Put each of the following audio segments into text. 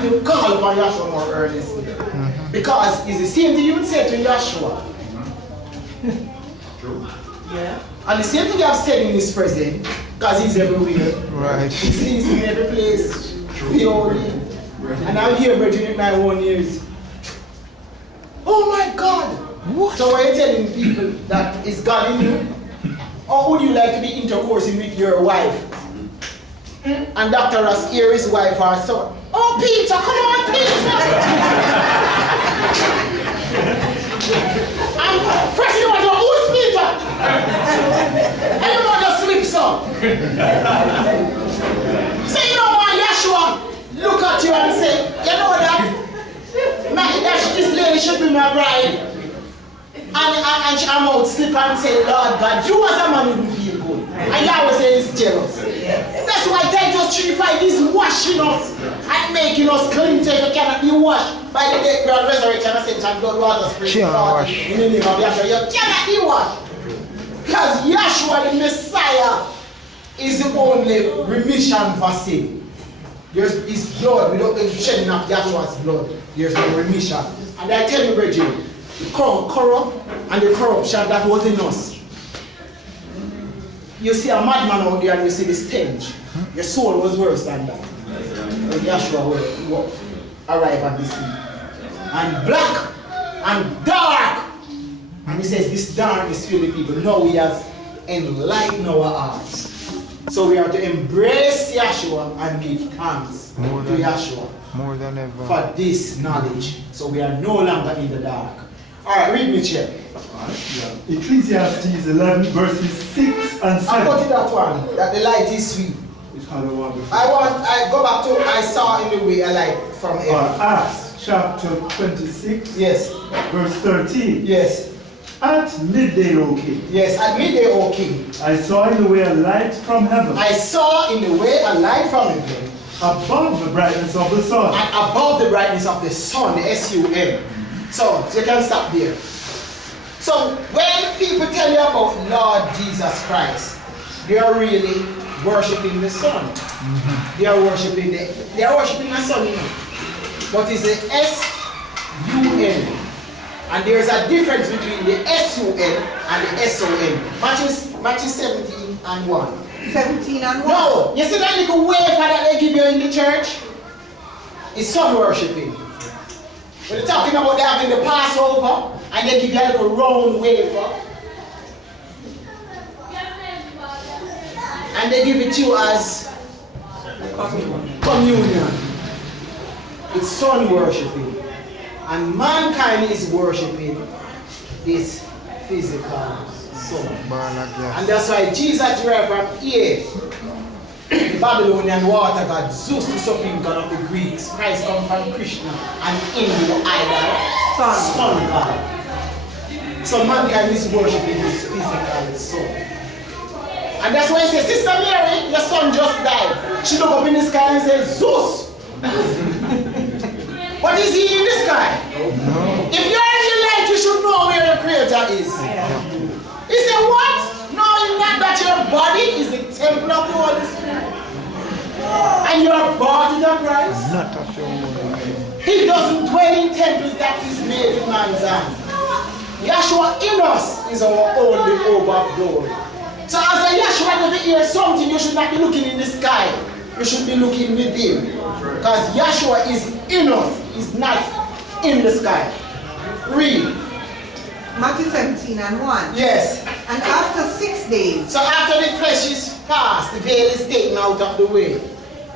people call upon Yahshua more earnestly. Because it's the same thing you would say to Yahshua. True. Yeah. And the same thing you have said in his presence, because he's everywhere. Right. He's in every place. We all in. And I'm here, brethren, in my own ears. Oh my God! What? So are you telling people that it's God in you? Or would you like to be intercoursing with your wife? And Dr. Ross here his wife or son. Oh Peter, come on, Peter! I'm pressing you on your who's Peter? And you want to sleep, son? Say you don't want Yahshua. Look at you and say, you know that? This lady should be my bride. And I'm out sleep and say, Lord God, you as a man wouldn't feel good. And Yahweh says he's jealous. That's why Titus 3:5 is washing us and making us clean till you cannot be washed by the death, burial, resurrection, ascension, and blood, water, spirit, in the name of Yahshua. You cannot be washed. Because Yahshua the Messiah is the only remission for sin. There's his blood, without the shedding of Yahshua's blood, there's no remission. And I tell you, brethren, the corrupt and the corruption that was in us. You see a madman out there and you see the stench. Your soul was worse than that. When Yahshua will arrive at this scene. And black and dark. And he says this darkness filled the people. Now he has enlightened our hearts. So we are to embrace Yahshua and give thanks to Yahshua more than ever for this knowledge. So we are no longer in the dark. Alright, read me, Chair. Ecclesiastes 11 verses 6 and 7. I got to that one, that the light is sweet. I go back to, I saw in the way a light from heaven. Acts chapter 26, yes, verse 13. Yes. At midday, O king. Yes, at midday, O king. I saw in the way a light from heaven. I saw in the way a light from heaven. Above the brightness of the sun. And above the brightness of the sun, the S-U-N. So you can stop there. So when people tell you about Lord Jesus Christ, they are really worshiping the sun. They are worshiping the sun, you know. But it's the S-U-N. And there's a difference between the S-U-N and the S-O-N. Matthew 17 and 1. 17 and 1? No! You see that little wafer that they give you in the church? It's sun worshipping. When they're talking about they having the Passover, and they give you a little round wafer. And they give it to you as communion. It's sun worshipping. And mankind is worshipping this physical sun. And that's why Jesus derived from here. The Babylonian water god, Zeus the supreme god of the Greeks. Christ comes from Krishna and Hindu idol, sun god. So mankind is worshipping this physical sun. And that's why he says, Sister Mary, your son just died. She looked up in the sky and said, Zeus! What is he in the sky? No. If you're in the light, you should know where the Creator is. He said, what? Knowing that your body is the temple of the Holy Spirit. And you are bought with a price. not of your own. He doesn't dwell in temples that is made in man's hand. Yahshua in us is our only hope of glory. So as a Yahshua never hears something, you should not be looking in the sky. You should be looking within. Because Yahshua is in us. He's not in the sky. Read. Matthew 17 and 1. Yes. And after 6 days. So after the flesh is passed, the veil is taken out of the way.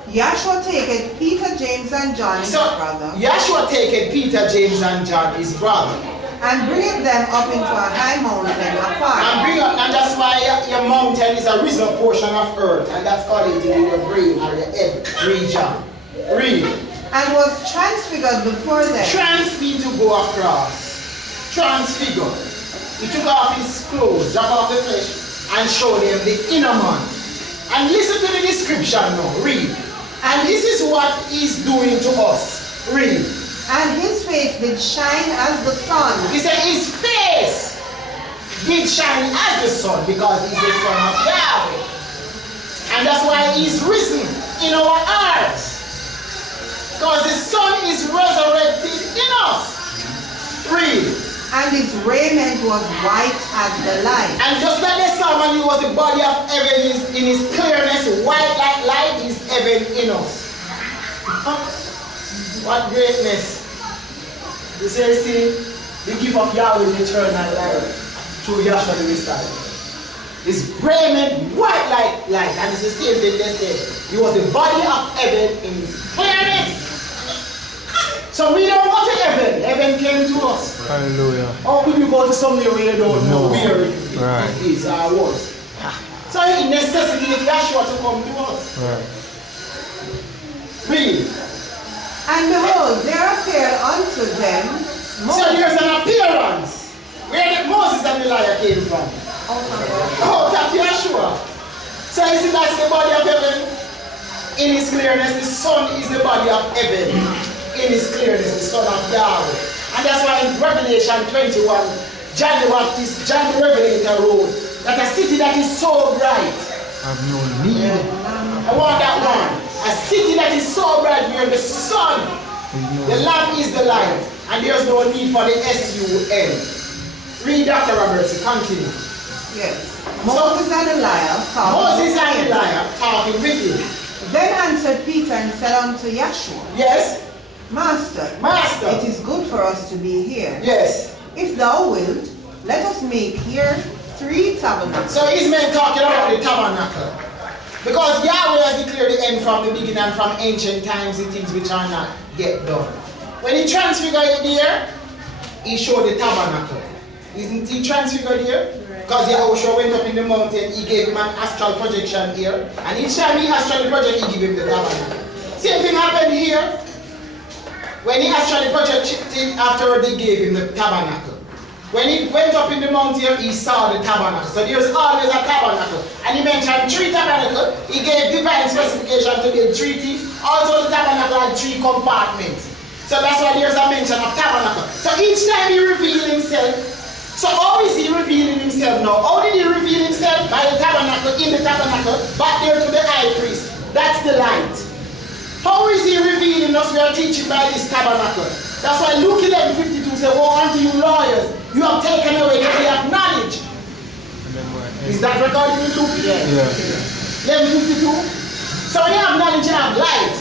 Yahshua taketh Peter, James, and John, his brother. Yahshua taketh Peter, James, and John, his brother. And bringeth them up into a high mountain apart. And that's why your mountain is a reasonable portion of earth. And that's called it in your brain or your head region. Read. And was transfigured before them. Transfigured to go across. Transfigured. He took off his clothes, dropped off the flesh, and showed them the inner man. And listen to the description now. Read. And this is what he's doing to us. Read. And his face did shine as the sun. He said his face did shine as the sun because he's the son of Yahweh. And that's why he's risen in our hearts. Because the sun is resurrected in us. Read. And his raiment was white as the light. And just like the sun when he was the body of heaven is in his clearness, white like light is heaven in us. What greatness. You see, the gift of Yahweh is eternal life through Yahshua the Messiah. His raiment white like light, and it's the same thing they said. He was the body of heaven in his clearness. So we don't go to heaven. Heaven came to us. Hallelujah. Or could you go to somewhere where you don't know where it is or was? So it necessitates Yahshua to come to us. Right. Read. And behold, there appeared unto them So there's an appearance where the Moses and Elijah came from. Oh, that's Yahshua. So you see, that's the body of heaven in his clearness. The Son is the body of heaven in his clearness, the Son of Yahweh. And that's why in Revelation 21, John the Baptist, John the Revelator wrote that a city that is so bright. I've no need. I want that one. A city that is so bright where the sun, the lamp is the light, and there's no need for the S-U-N. Read Dr. Roberts, continue. Yes. Moses and Elijah talking with him. Then answered Peter and said unto Yahshua, Yes. Master, it is good for us to be here. Yes. If thou wilt, let us make here 3 tabernacles. So he's men talking about the tabernacle. Because Yahweh has declared the end from the beginning and from ancient times, the things which are not yet done. When he transfigured it there, he showed the tabernacle. Isn't he transfigured here? Because Yahushua went up in the mountain, he gave him an astral projection here. And each time he astrally projected, he gave him the tabernacle. Same thing happened here. When he astrally projected, afterward he gave him the tabernacle. When he went up in the mountain, he saw the tabernacle. So there's always a tabernacle. And he mentioned 3 tabernacles. He gave divine specification to build 3 things. Also the tabernacle had 3 compartments. So that's why there's a mention of tabernacle. So each time he revealed himself. So how is he revealing himself now? How did he reveal himself? By the tabernacle, in the tabernacle, back there to the high priest. That's the light. How is he revealing us? We are teaching by this tabernacle. That's why Luke 11:52 says, woe unto you lawyers, you have taken away the day of knowledge. Is that recorded in Luke? Yeah. 11:52. So when you have knowledge, you have light.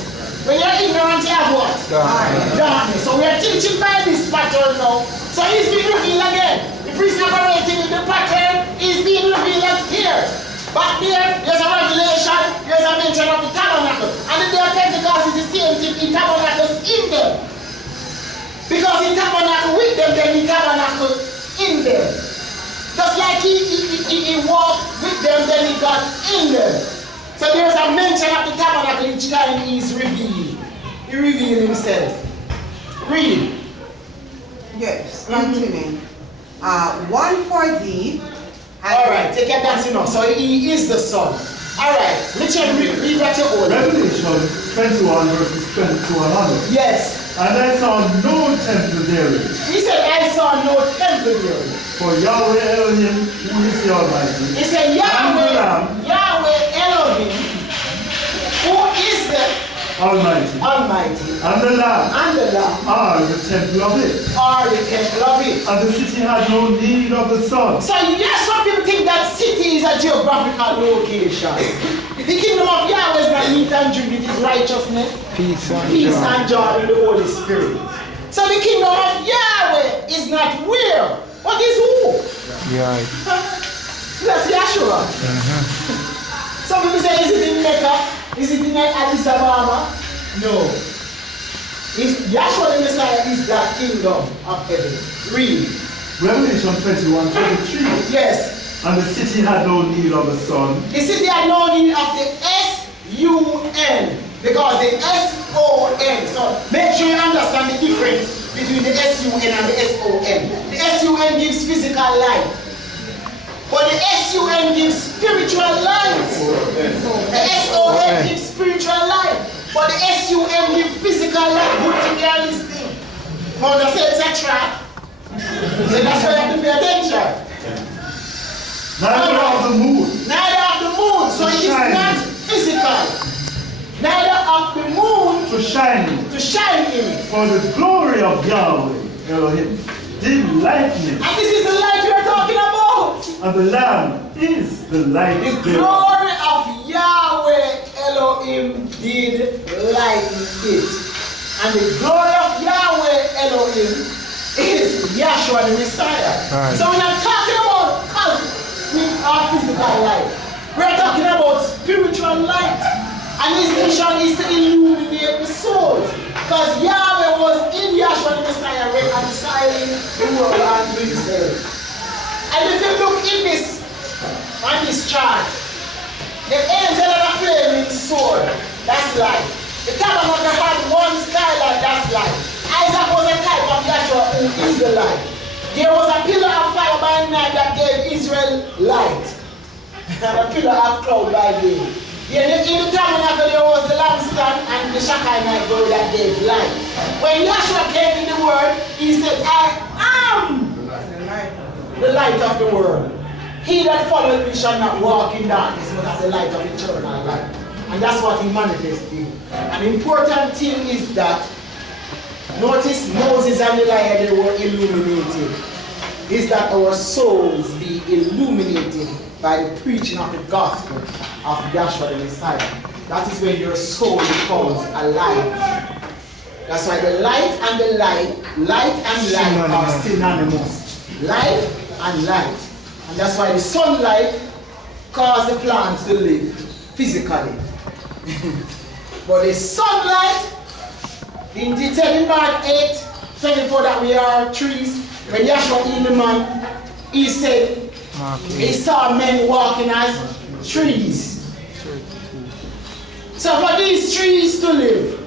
When you're ignorant, you have what? Darkness. So we are teaching by this pattern now. So he's being revealed again. The priest operating in the pattern is being revealed here. Back there, there's a revelation, there's a mention of the tabernacle. And the day of Pentecost is the same thing, in tabernacles in them. Because in tabernacle with them, then in tabernacle in them. Just like he walked with them, then he got in them. So there's a mention of the tabernacle each time he is revealed. He revealed himself. Read. Yes, continuing. One for thee. Alright, take your dancing now. So he is the Son. Alright, Richard, read that your own. Revelation 21 verses 22 and onward. Yes. And I saw no temple therein. He said, I saw no temple therein. For Yahweh Elohim, who is the Almighty. He said, Yahweh Elohim, who is the Almighty. And the Lamb are the temple of it. And the city had no need of the sun. So yes, some people think that city is a geographical location. The kingdom of Yahweh is not meat and drink, it is righteousness, Peace and joy in the Holy Spirit. So the kingdom of Yahweh is not where, but is who? Yeah. That's Yahshua. Some people say, is it in Mecca? Is it in Addis Ababa? No. Yahshua the Messiah is the kingdom of heaven. Read. Revelation 21:23. Yes. And the city had no need of the sun. The city had no need of the S-U-N. Because the S-O-N. So make sure you understand the difference between the S-U-N and the S-O-N. The S-U-N gives physical light. But the S-U-N gives spiritual light. The S-O-N gives spiritual light. But the S-U-N gives physical light. Good to hear this thing. But I say it's a trap. So that's why you have to pay attention. Neither of the moon. Neither of the moon. So it is not physical. Neither of the moon to shine in it. For the glory of Yahweh, Elohim, did lightning. And this is the light we are talking about. And the Lamb is the light. The glory of Yahweh Elohim did lighten it. And the glory of Yahweh Elohim is Yahshua the Messiah. Right. So we're not talking about our physical light. We're talking about spiritual light. And his mission is to illuminate the souls. Because Yahweh was in Yahshua the Messiah reconciling the world unto himself. And if you look in this, on this chart, the angel of the flaming sword, that's light. The tabernacle had one skylight, that's light. Isaac was a type of Yahshua who is the light. There was a pillar of fire by night that gave Israel light. And a pillar of cloud by day. In the tabernacle there was the lampstand and the Shekinah glory that gave light. When Yahshua came in the world, he said, I am the light of the world. He that followeth me shall not walk in darkness, but have the light of eternal life. And that's what he manifested. An important thing is that, notice Moses and Elijah, they were illuminated. Is that our souls be illuminated by the preaching of the gospel of Yahshua the Messiah. That is when your soul becomes alive. That's why the light and the light and life are synonymous. Life and light. And that's why the sunlight causes the plants to live physically. But the sunlight, in detail in Mark 8:24 that we are trees, when Yahshua healed the man, he said, he saw men walking as trees. So for these trees to live,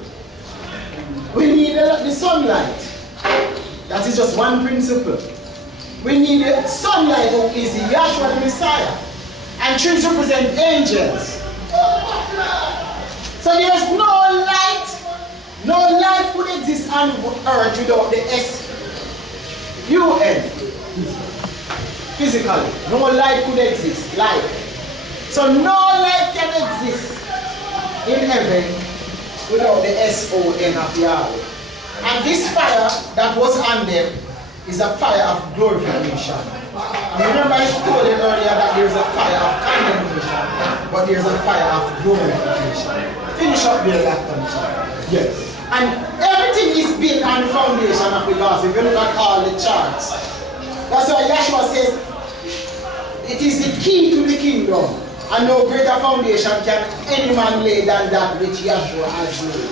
we need the sunlight. That is just one principle. We need the sunlight who is Yahshua the Messiah. And trees represent angels. So there's no light, no life could exist on earth without the S-U-N. Physically, no life could exist, life. So no life can exist in heaven without the S-O-N of Yahweh. And this fire that was on them is a fire of glorification. And remember I told you earlier that there is a fire of condemnation, but there is a fire of glorification. Finish up there that country. Yes. And everything is built on the foundation of the gospel. If you look at all the charts. That's why Yahshua says, it is the key to the kingdom. And no greater foundation can any man lay than that which Yahshua has laid.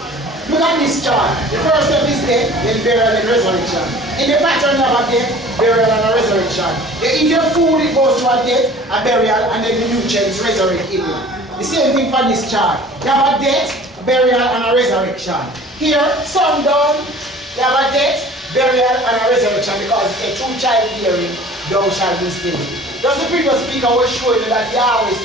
Look at this chart. The first step is death, then burial and resurrection. In the pattern of a death, burial and a resurrection. You eat your food, it goes to a death, a burial, and then the nutrients resurrect in you. The same thing for this chart. You have a death, a burial, and a resurrection. Here, sundown, you have a death, burial, and a resurrection, because it's a true child bearing, thou shalt be still. Just the previous speaker was showing you that Yahweh is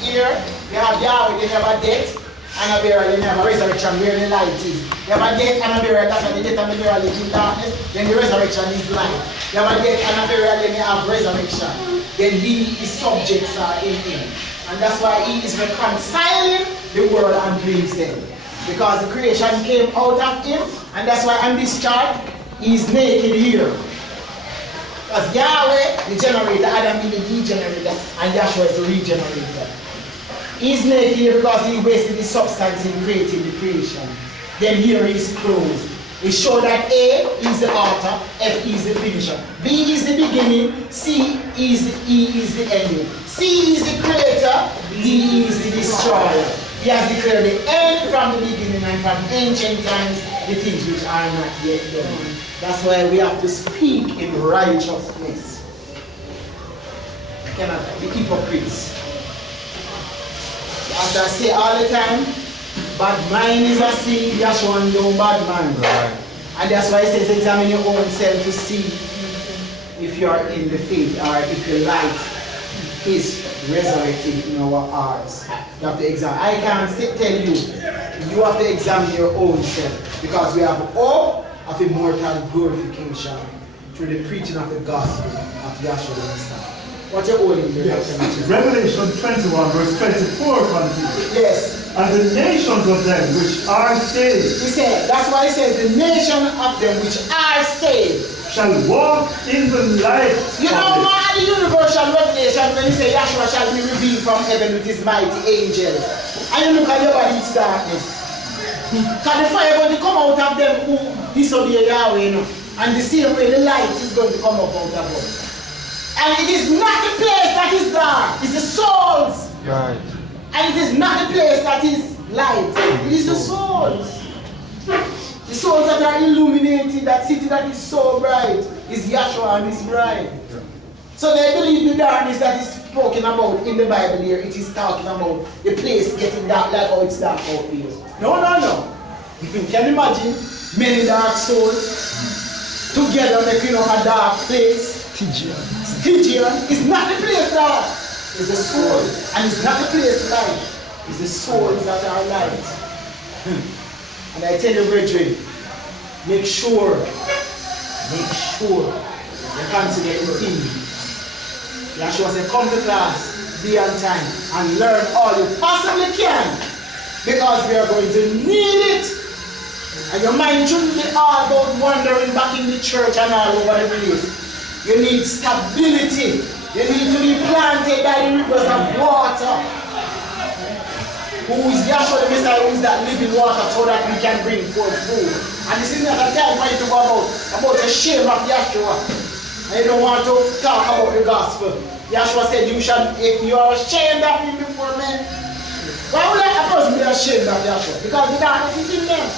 here. You have Yahweh, then you have a death and a burial, then you have a resurrection where the light is. You have a death and a burial, that's why the death and the burial is in darkness, then the resurrection is light. You have a death and a burial, then you have resurrection. Then his subjects are in him. And that's why he is reconciling the world unto himself. Because the creation came out of him, and that's why on this chart, he is naked here. Because Yahweh, the generator, Adam is the degenerator, and Yahshua is the regenerator. He is naked here because he wasted his substance in creating the creation. Then here he is clothed. It shows that A is the author, F is the finisher. B is the beginning, C is the E is the ending. C is the creator, D is the destroyer. He has declared the end from the beginning and from ancient times the things which are not yet done. That's why we have to speak in righteousness. We cannot be hypocrites. As I say all the time, bad mind is a sin, Yahshua and no bad mind. Right. And that's why it says examine your own self to see if you are in the faith or if your light is resurrected in our hearts. You have to examine. I can't tell you, you have to examine your own self because we have hope of immortal glorification through the preaching of the gospel of Yahshua the Messiah. What you're holding here? Yes. Revelation 21 verse 24 continues. Yes. And the nations of them which are saved. He said, that's why he says, the nation of them which are saved shall walk in the light. You know, man, the universal revelation, when he say Yahshua shall be revealed from heaven with his mighty angels. And you look at your body, it's darkness. Because the fire going to come out of them who disobey Yahweh, you know. And the same way the light is going to come up out of us. And it is not the place that is dark, it's the souls. Right. And it is not the place that is light, it is the souls. The souls that are illuminated, that city that is so bright, is Yahshua and his bride. So they believe the darkness that is spoken about in the Bible here, it is talking about the place getting dark like how it's dark out here. No, no, no. You can imagine many dark souls together making up a dark place. Stygian is not the place dark, it's the soul. And it's not the place light, it's the souls that are light. And I tell you, brethren, make sure you consider the thing. Yahshua said, come to class, be on time, and learn all you possibly can, because we are going to need it. And your mind shouldn't be all about wandering back in the church and all over the place. You need stability. You need to be planted by the rivers of water. Who is Yahshua the Messiah, who is that living water, so that we can bring forth food. And this is not a time for you to go about the shame of Yahshua. And you don't want to talk about the gospel. Yahshua said, you shall, if you are ashamed of him before men, why would a person be ashamed of Yahshua? Because the darkness is in them.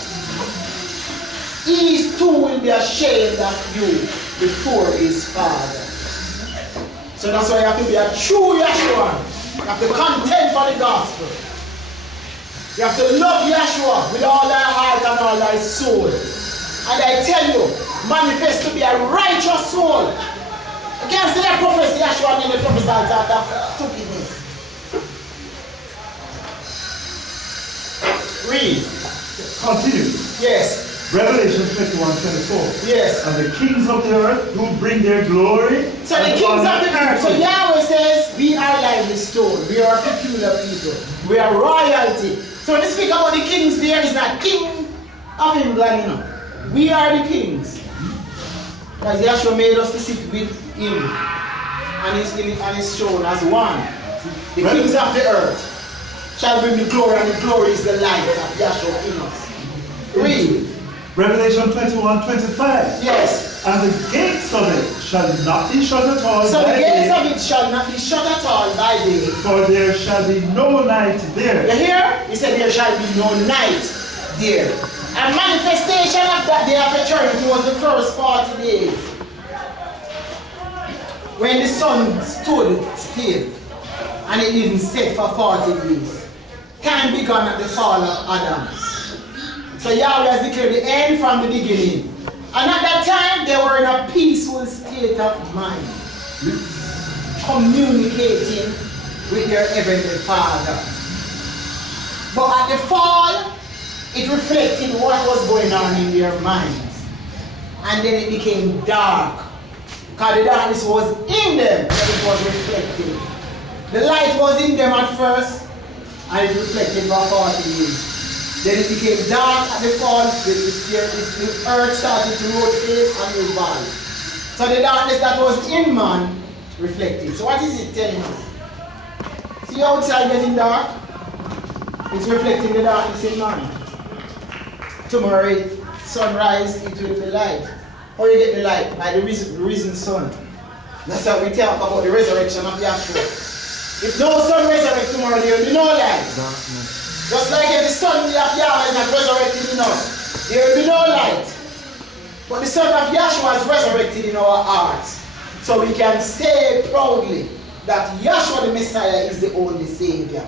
He too will be ashamed of you before his Father. So that's why you have to be a true Yahshua. You have to contend for the gospel. You have to love Yahshua with all thy heart and all thy soul. And I tell you, manifest to be a righteous soul. You can't say a prophecy Yahshua and the prophesy that stupidness. Read. Continue. Yes. Revelation 21:24. Yes. And the kings of the earth do bring their glory. So the kings of the earth. So Yahweh says, we are like the stone. We are peculiar people. We are royalty. So when they speak about the kings, there is not king of England, you know. We are the kings. Because Yahshua made us to sit with him and his throne as one. The kings of the earth shall bring the glory, and the glory is the light of Yahshua in us. Read. Revelation 21:25. Yes. And the gates of it shall not be shut at all. So the gates day, of it shall not be shut at all by day. for there shall be no night there. You hear? He said there shall be no night there. A manifestation of that day of eternity was the first 40 days. When the sun stood still and it didn't set for 40 days. Time began at the fall of Adam. So Yahweh has declared the end from the beginning. And at that time they were in a peaceful state of mind, communicating with their heavenly Father. But at the fall, it reflected what was going on in their minds. And then it became dark. Because the darkness was in them, but it was reflected. The light was in them at first, and it reflected for 40 years. Then it became dark at the fall, the earth started to rotate and revolve. So the darkness that was in man reflected. So what is it telling us? See outside getting dark? It's reflecting the darkness in man. Tomorrow, sunrise, it will be light. How you get the light? By the risen sun. That's how we talk about the resurrection of Yahshua. If no sun resurrects tomorrow, there will be no light. Just like if the sun of Yahweh is not resurrected in us, there will be no light. But the Son of Yahshua is resurrected in our hearts. So we can say proudly that Yahshua the Messiah is the only Savior.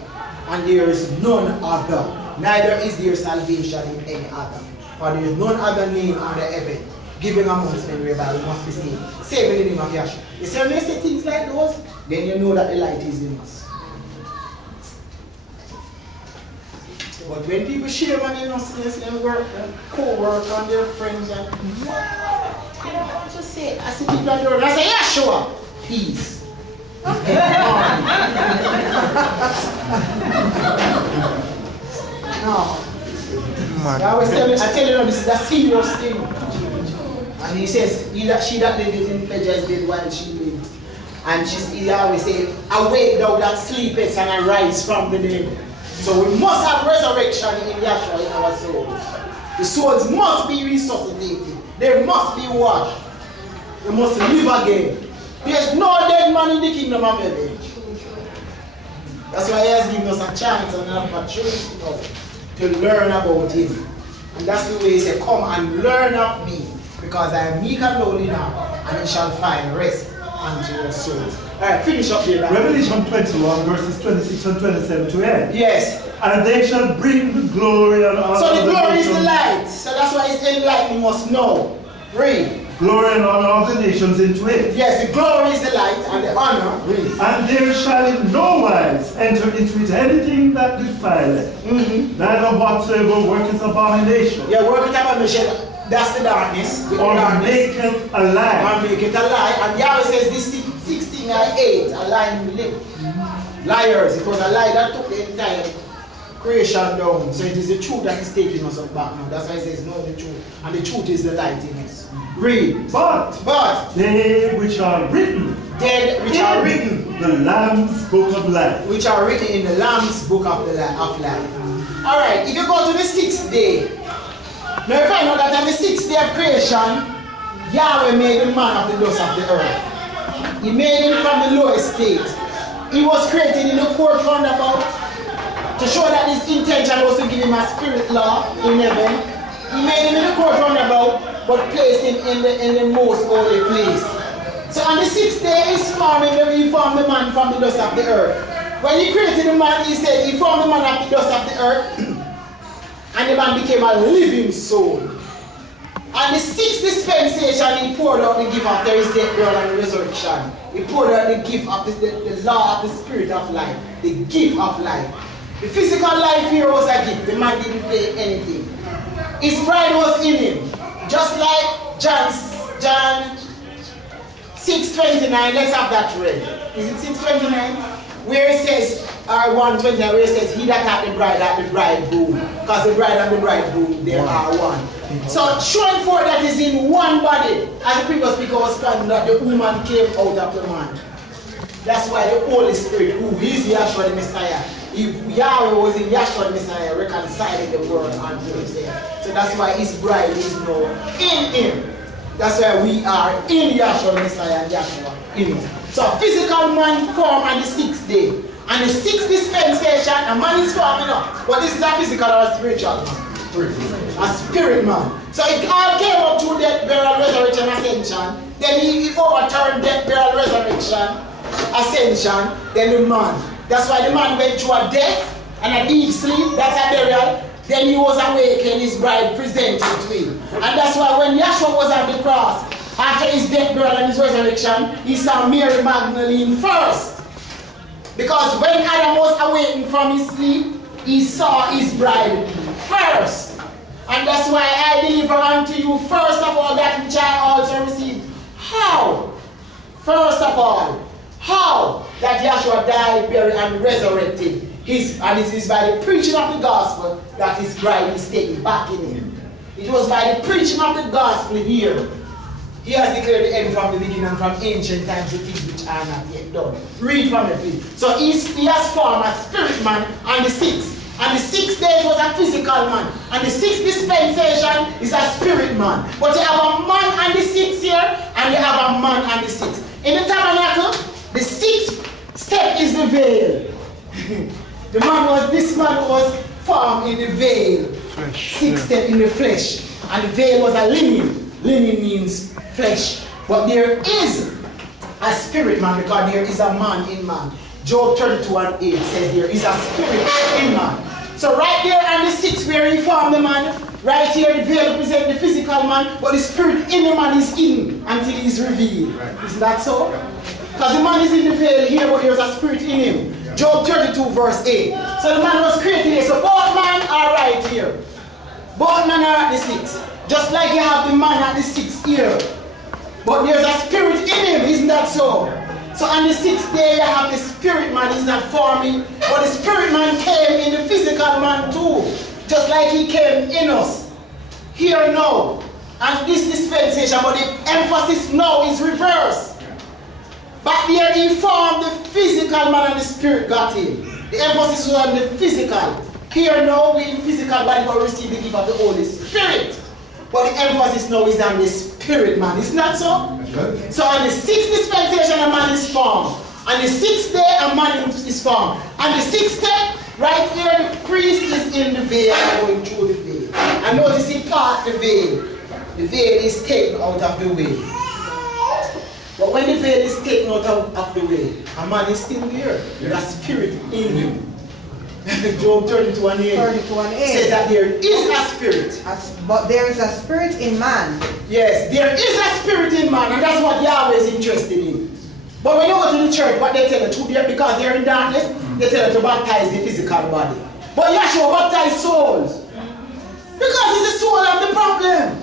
And there is none other. Neither is there salvation in any other. For there is none other name under heaven given amongst men whereby we must be saved. Save in the name of Yahshua. You see when you say things like those, then you know that the light is in us. But when people share money innocence, they work and co-work on their friends and I don't know what to say. I see people at the road, I say, Yahshua, peace. No. Man. I tell you, this is a serious thing. And he says, she that liveth in pleasure is dead while she lived. And he always say, awake thou that sleepest and arise from the dead. So we must have resurrection in Yahshua in our souls. The souls must be resuscitated. They must be washed. They must live again. There's no dead man in the kingdom of heaven. That's why he has given us a chance and an opportunity now to learn about him. And that's the way he said, come and learn of me, because I am meek and lowly now, and you shall find rest unto your souls. Alright, finish up here. Revelation 21, verses 26 and 27 to end. Yes. And they shall bring the glory and honor. So the glory is the light. So that's why it's enlightening us now. Read. Glory and honor of the nations into it. Yes, the glory is the light and the honor. Read. And there shall in no wise enter into it anything that defileth, neither whatsoever worketh abomination. Yeah, worketh abomination. That's the darkness. Or maketh a lie. Or maketh a lie. And Yahweh says this 16 I hate, a lying lip. Liars. It was a lie that took the entire creation down. So it is the truth that is taking us up back now. That's why it says know the truth. And the truth is the light in us. Read. But they which are written, the Lamb's book of life. Which are written in the Lamb's book of life. Alright, if you go to the 6th day, now you find out that on the 6th day of creation, Yahweh made the man of the dust of the earth. He made him from the lowest state. He was created in the court roundabout to show that his intention was to give him a spirit law in heaven. He made him in the court roundabout, but placed him in the most holy place. So on the 6th day, he formed the man from the dust of the earth. When he created the man, he said he formed the man of the dust of the earth, and the man became a living soul. On the 6th dispensation, he poured out the gift after his death, burial, and resurrection. He poured out the gift of the law of the spirit of life, the gift of life. The physical life here was a gift. The man didn't pay anything. His bride was in him. Just like John 6:29, let's have that read. Is it 6:29? Where it says, or 1:29, where it says, he that hath the bridegroom. Because the bride and the bridegroom, they are one. So showing forth that is in one body, as the previous speaker was saying, that the woman came out of the man. That's why the Holy Spirit, who is Yahshua the Messiah, Yahweh was in Yahshua the Messiah, reconciling the world unto himself. So that's why his bride is now in him. That's why we are in Yahshua the Messiah and Yahshua in him. So a physical man formed on the 6th day. And the 6th dispensation, a man is forming up. But this is a physical or a spiritual man? A spirit man. So it all came up through death, burial, resurrection, ascension. Then he overturned death, burial, resurrection, ascension, then the man. That's why the man went through a death and a deep sleep, that's a burial. Then he was awakened, his bride presented to him. And that's why when Yahshua was on the cross, after his death, burial, and his resurrection, he saw Mary Magdalene first. Because when Adam was awakened from his sleep, he saw his bride first. And that's why I deliver unto you first of all that which I also received. How? First of all, how? That Yahshua died, buried, and resurrected. And it is by the preaching of the gospel that his bride is taken back in him. It was by the preaching of the gospel here. He has declared the end from the beginning and from ancient times the things which are not yet done. Read from it, please. So he has formed a spirit man on the 6th. And the 6th day was a physical man. And the 6th dispensation is a spirit man. But you have a man on the 6th here, and you have a man on the 6th. In the tabernacle, the 6th step is the veil. This man was formed in the veil. Flesh. 6th step in the flesh. And the veil was a linen. Linen means flesh. But there is a spirit man, because there is a man in man. Job 32:8 says there is a spirit in man. So right there on the 6th where he formed the man, right here the veil represents the physical man, but the spirit in the man is hidden until he is revealed. Right. Isn't that so? Because the man is in the veil here, but there's a spirit in him. Job 32:8. So the man was created here. So both men are right here. Both men are at the 6th. Just like you have the man at the 6th here. But there's a spirit in him, isn't that so? So on the 6th day you have the spirit man is not forming, but the spirit man came in the physical man too. just like he came in us. Here now. And this dispensation, but the emphasis now is reversed. Back there he formed the physical man and the spirit got him. The emphasis was on the physical. Here now we in physical body will receive the gift of the Holy Spirit. But the emphasis now is on the spirit man. Isn't that so? Okay. So on the 6th dispensation a man is formed. On the 6th day a man is formed. On the 6th day, right here the priest is in the veil going through the veil. And notice he part the veil. The veil is taken out of the way. But when the veil is taken out of the way, a man is still there. There is a spirit in him. Job 32:8 says that there is a spirit. But there is a spirit in man. Yes, there is a spirit in man, and that's what Yahweh is interested in. But when you go to the church, what they tell you, because they're in darkness, they tell you to baptize the physical body. But Yahshua baptized souls. Because it's the soul of the problem.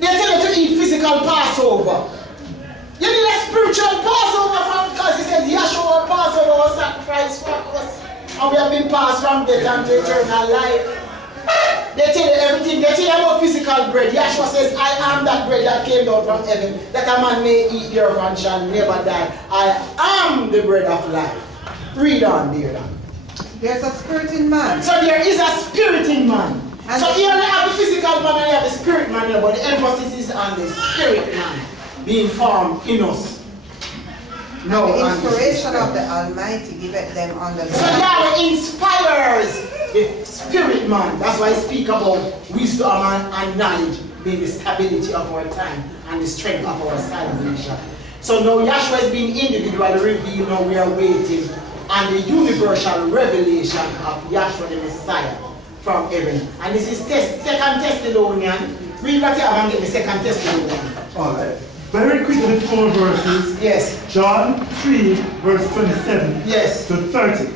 They tell you to eat physical Passover. You need a spiritual Passover because he says Yahshua Passover was sacrificed for us. And we have been passed from death unto eternal life. They tell you everything. They tell you about physical bread. Yahshua says, I am that bread that came down from heaven, that a man may eat thereof and shall never die. I am the bread of life. Read on, dear Lord. There's a spirit in man. So there is a spirit in man. And so you only have the physical man and you have the spirit man here, but the emphasis is on the spirit man being formed in us. No, the inspiration of the Almighty giveth them understanding. So Yahweh inspires the spirit man. That's why I speak about wisdom and knowledge being the stability of our time and the strength of our salvation. So now Yahshua is being individually revealed. Now we are waiting on the universal revelation of Yahshua the Messiah from heaven. And this is 2 Thessalonians. Read what you have and get the 2 Thessalonians. Alright. Very quickly, 4 verses. Yes. John 3, verse 27 yes. to 30.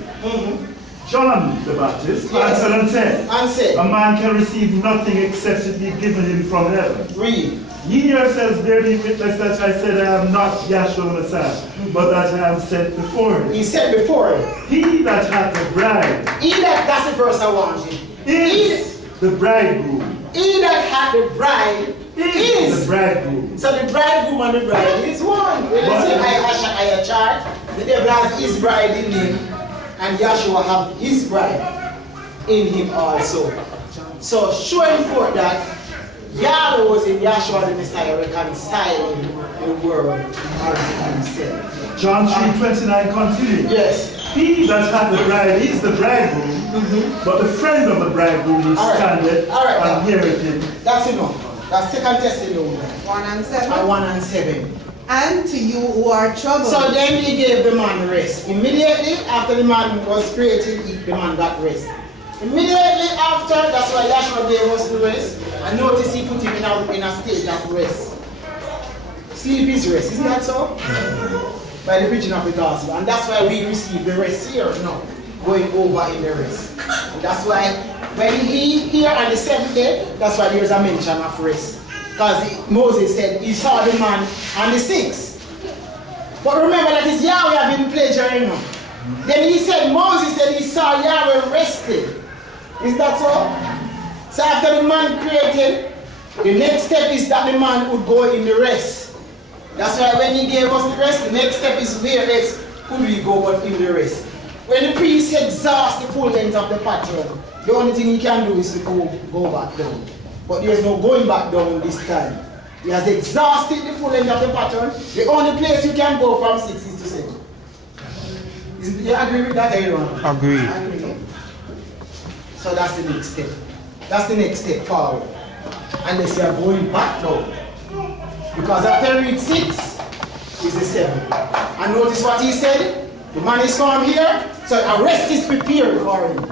John the Baptist answered and said, a man can receive nothing except it be given him from heaven. Read. Ye yourselves bear me witness that I said I am not Yahshua the Messiah, but that I am sent before him. He said before him. He that hath the bride. That's the verse I want you. Is the bridegroom. He that hath the bride is the bridegroom. So the bridegroom and the bride is one. When they say I chart, the devil has his bride in him, and Yahshua have his bride in him also. So showing forth that Yahweh was in Yahshua the Messiah reconciling the world unto himself. John 3:29 continues. Yes. He that hath the bride is the bridegroom, but the friend of the bridegroom is standeth and heareth him. That's enough. That's 2 Thessalonians 1 and 7. And 1 and 7. And to you who are troubled. So then he gave the man rest. Immediately after the man was created, the man got rest. Immediately after, that's why Yahshua gave us the rest. And notice he put him in a state of rest. Sleep is rest, isn't that so? By the preaching of the gospel. And that's why we receive the rest here now, going over in the rest. And that's why when he here on the 7th day, that's why there's a mention of rest. Because Moses said he saw the man on the 6th. But remember that it's Yahweh have been pleasuring him. Then he said, Moses said he saw Yahweh rested. Is that so? So after the man created, the next step is that the man would go in the rest. That's why when he gave us the rest, the next step is where else could we go but in the rest. When the priest exhausts the full length of the pattern, the only thing he can do is to go back down. But there is no going back down this time. He has exhausted the full length of the pattern. The only place you can go from 6 is to 7. You agree with that, everyone? Agree. So that's the next step. That's the next step forward. Unless you are going back down. Because after read 6 is the 7. And notice what he said. The man is from here, so a rest is prepared for him.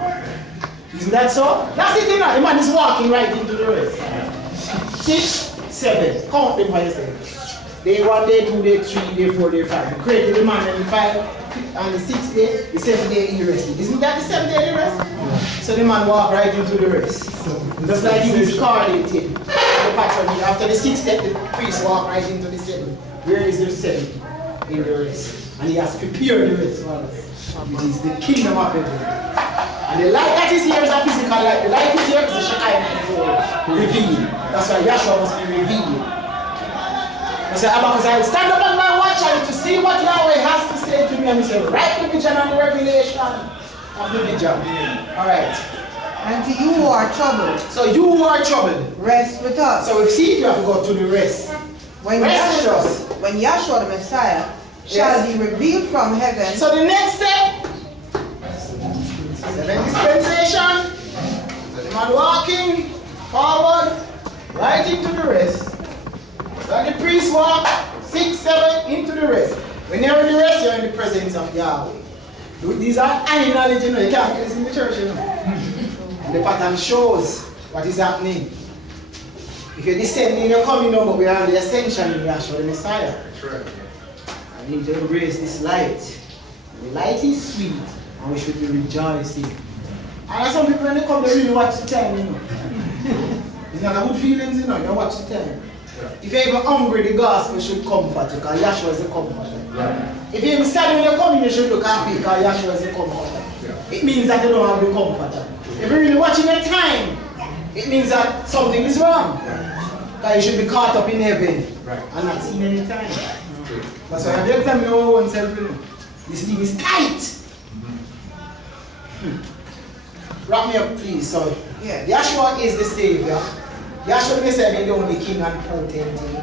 Isn't that so? That's it, you know. The man is walking right into the rest. 6, 7. Count them by yourself. Day 1, day 2, day 3, day 4, day 5. You created the man on the 5, on the 6th day, the 7th day he rested. Isn't that the 7th day he rested? So the man walked right into the rest. Just like he discarded him. The pattern. After the 6th day, the priest walked right into the 7th. Where is the 7th? In the rest. And he has prepared the rest for us. It is the kingdom of heaven. And the light that is here is a physical light. The light is here is the Shekinah glory revealed. That's why Yahshua must be revealed. I said, because I stand up on my watch and to see what Yahweh has to say to me, and he said, write the vision and the revelation of the vision. Alright. And to you who are troubled, So you who are troubled, rest with us. so we see you have to go to the rest. When Rest with us. Yahshua the Messiah shall be revealed from heaven, So the next step, 7 dispensation. So the man walking forward, right into the rest. So the priest walk 6, 7 into the rest. When you're in the rest, you're in the presence of Yahweh. These are any knowledge, you know. You can't get this in the church, you know. And the pattern shows what is happening. If you're descending, you're coming over, but we are the ascension in Yahshua the Messiah. That's right. I need to embrace this light. The light is sweet, and we should be rejoicing. And some people, when they come, they really watch the time, you know. It's not a good feelings, you know, you watch the time. If you're even hungry, the gospel should comfort you, because Yahshua is the comforter. If you're even sad when you're coming, you should look happy, because Yahshua is the comforter. It means that you don't have the comforter. If you're really watching your time, it means that something is wrong. Because you should be caught up in heaven and not seen any time. That's why every time you know oneself, you know, this thing is tight. Wrap me up, please. So, Yahshua is the Savior. Yahshua is the only King and potentate.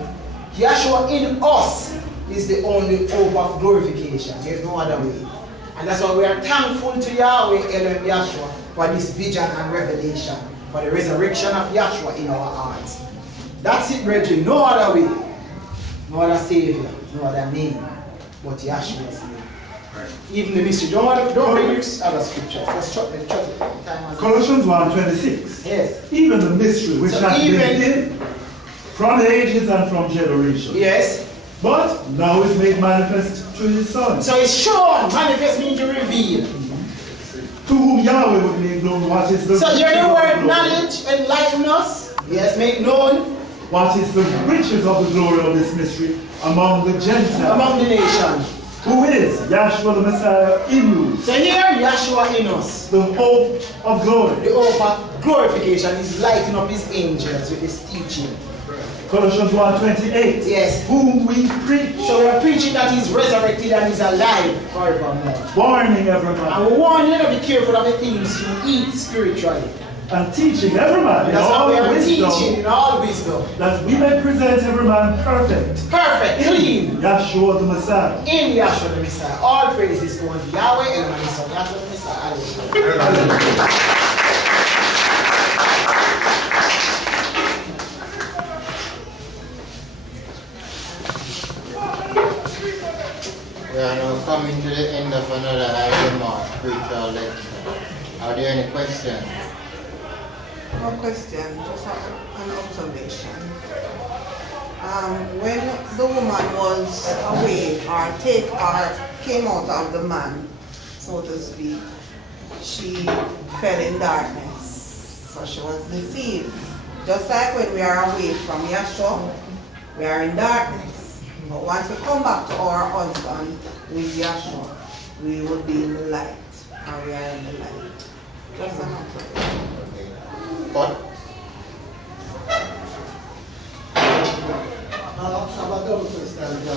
Yahshua in us is the only hope of glorification. There's no other way. And that's why we are thankful to Yahweh, Elohim Yahshua, for this vision and revelation, for the resurrection of Yahshua in our hearts. That's it, brethren. No other way. No other Savior. No other name. But Yahshua's name. Even the mystery. Don't bring other scriptures. Just shut the time. Colossians 1:26. Yes. Even the mystery which So has been even- hidden from ages and from generations. Yes. But now is made manifest to his Son, So it's shown. Manifest means to reveal. to whom Yahweh would make known what is the So riches hear the of word glory. knowledge, enlighten us. Yes, make known What is the riches of the glory of this mystery among the Gentiles? among the nations. Who is Yahshua the Messiah in you, So here, Yahshua in us. the hope of glory. The hope of glorification is lighting up his angels with his teaching. Colossians 1:28. Yes. Whom we preach, So we are preaching that he's resurrected and he's alive forevermore. warning every man, And we warn you to be careful of the things you eat spiritually. and teaching every man in That's how all we are wisdom, teaching in all wisdom. that we may present every man perfect Perfect, clean. Yahshua the Messiah. In Yahshua the Messiah. All praises go to Yahweh and my son. Yahshua the Messiah. Hallelujah. We are now coming to the end of another IDMR spiritual lecture. Are there any questions? no question, just an observation. When the woman was away or came out of the man, so to speak, she fell in darkness. So she was deceived. Just like when we are away from Yahshua, we are in darkness. But once we come back to our husband with Yahshua, we will be in the light. And we are in the light. Just an observation. What? How about those questions?